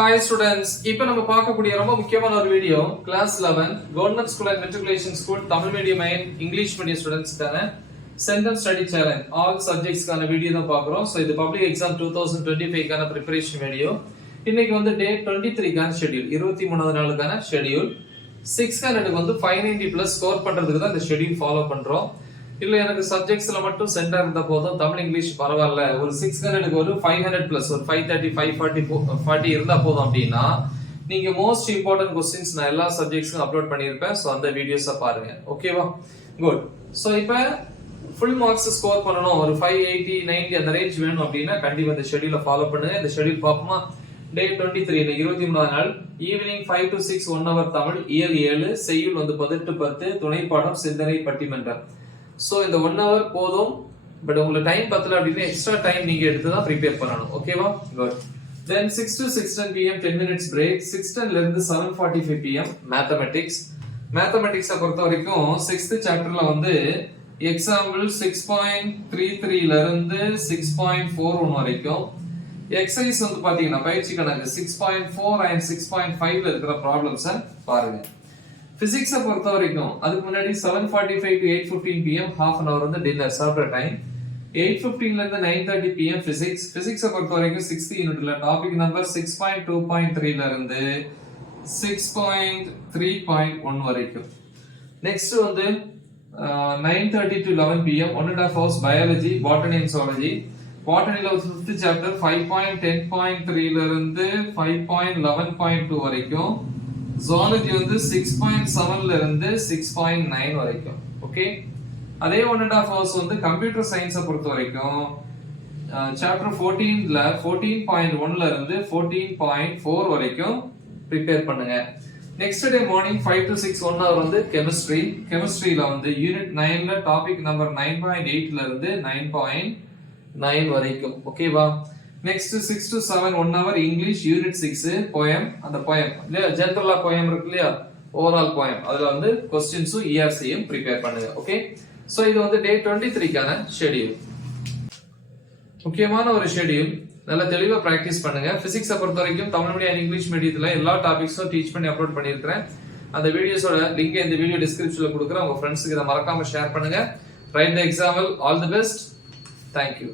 Hi students, இப்போ நம்ம பார்க்கக்கூடிய ரொம்ப முக்கியமான ஒரு video class 11 government school and matriculation school Tamil medium and English medium ஸ்டூடெண்ட்ஸ்க்கான சென்டென்ஸ் ஸ்டடி சேலஞ்ச் ஆல் சப்ஜெக்ட்ஸ்க்கான வீடியோ தான் பார்க்குறோம். ஸோ இது பப்ளிக் எக்ஸாம் 2025க்கான ப்ரிப்பரேஷன் வீடியோ. இன்னைக்கு வந்து டே 23க்கான ஷெட்யூல், 23வது நாளுக்கான ஷெட்யூல். 600க்கு வந்து 590 பிளஸ் ஸ்கோர் பண்றதுக்கு தான் இந்த ஷெட்யூல் ஃபாலோ பண்றோம். இல்ல எனக்கு சப்ஜெக்ட்ஸ்ல மட்டும் சென்டர் இருந்தா போதும், தமிழ் இங்கிலீஷ் பரவாயில்ல, ஒரு 600க்கு ஒரு 500 பிளஸ் ஒரு 530 540 இருந்தா போதும் அப்படின்னா நீங்க மோஸ்ட் இம்பார்ட்டன்ட் क्वेश्चंस நான் எல்லா சப்ஜெக்ட்ஸ்க்கும் அப்லோட் பண்ணியிருப்பேன். சோ அந்த வீடியோஸை பாருங்க. ஓகேவா? குட். சோ இப்போ ஃபுல் மார்க்ஸ் ஸ்கோர் பண்ணணும், ஒரு 580 90 அந்த ரேஞ்ச் வேணும் அப்படின்னா கண்டிப்பா இந்த ஷெட்யூலை ஃபாலோ பண்ணுங்க. இந்த ஷெட்யூல் பார்ப்போமா? டே 23 இன்னைக்கு 23வது நாள். ஈவினிங் 5 to 6 1 hour தமிழ், இயல் 7, செய்யுள் வந்து 18 10, துணைப்பாடம் சிந்தனை பட்டிமன்றம். சோ இந்த 1 hour போதும். பட் உங்களுக்கு டைம் பத்தல அப்படின்னா எக்ஸ்ட்ரா டைம் நீங்க எடுத்து தான் ப்ரிப்பேர் பண்ணணும். ஓகேவா? Good. Then 6 to 6:10 pm 10 minutes break. 6:10 ல இருந்து 7:45 pm மேத்தமேட்டிக்ஸ். மேத்தமேட்டிக்ஸை பொறுத்த வரைக்கும் 6th சாப்டர்ல வந்து எக்ஸாம்பிள் 6.33 ல இருந்து 6.41 வரைக்கும். எக்ஸசைஸ் வந்து பாத்தீங்கன்னா பயிற்சி கணக்கு 6.4 and 6.5 ல இருக்கிற ப்ராப்ளம்ஸை பாருங்க. பிசிக்ஸை பொறுத்த வரைக்கும் அதுக்கு முன்னாடி 7:45 to 8:15 pm half an hour வந்து டின்னர் சாப்பிட்ற டைம். 8:15 ல இருந்து 9:30 pm பிசிக்ஸ். பிசிக்ஸை பொறுத்த வரைக்கும் 6th யூனிட்ல டாபிக் நம்பர் 6.2.3 ல இருந்து 6.3.1 வரைக்கும். நெக்ஸ்ட் வந்து 9:30 to 11 pm 1.5 hours biology, botany and zoology. பாட்டனில 5th சாப்டர் 5.10.3 ல இருந்து 5.11.2 வரைக்கும். ஜூவாலஜி வந்து 6.7 ல இருந்து 6.9 வரைக்கும். ஓகே, அதே 1.5 hours வந்து கம்ப்யூட்டர் சயின்ஸை பொறுத்த வரைக்கும் சாப்டர் 14 ல 14.1 ல இருந்து 14.4 வரைக்கும் ப்ரிப்பேர் பண்ணுங்க. Next day morning 5 to 6 1 hour வந்து கெமிஸ்ட்ரி. கெமிஸ்ட்ரியில வந்து யூனிட் 9 ல டாபிக் நம்பர் 9.8 ல இருந்து 9.9 வரைக்கும். ஓகேவா? Next 6 to 7 1 hour English unit 6 poem. அந்த போயம் இல்லையா, ஜெனரலா போயம் இருக்கு இல்லையா, ஓவரால் போயம், அதுல வந்து क्वेश्चंसும் ERCயும் ப்ரிப்பேர் பண்ணுங்க. ஓகே, சோ இது வந்து டே 23க்கான ஷெட்யூல். முக்கியமான ஒரு ஷெட்யூல், நல்லா தெளிவா பிராக்டிஸ் பண்ணுங்க. பிசிக்ஸை பொறுத்த வரைக்கும் தமிழ் மீடியம் அண்ட் இங்கிலீஷ் மீடியத்துல எல்லா டாபிக்ஸும் டீச் பண்ணி அப்லோட் பண்ணியிருக்கிறேன். அந்த வீடியோஸோட லிங்க் இந்த வீடியோ டிஸ்கிரிப்ஷன்ல கொடுக்குறேன். உங்க ஃப்ரெண்ட்ஸுக்கு இதை மறக்காம ஷேர் பண்ணுங்க. Right the example. All the best. Thank you.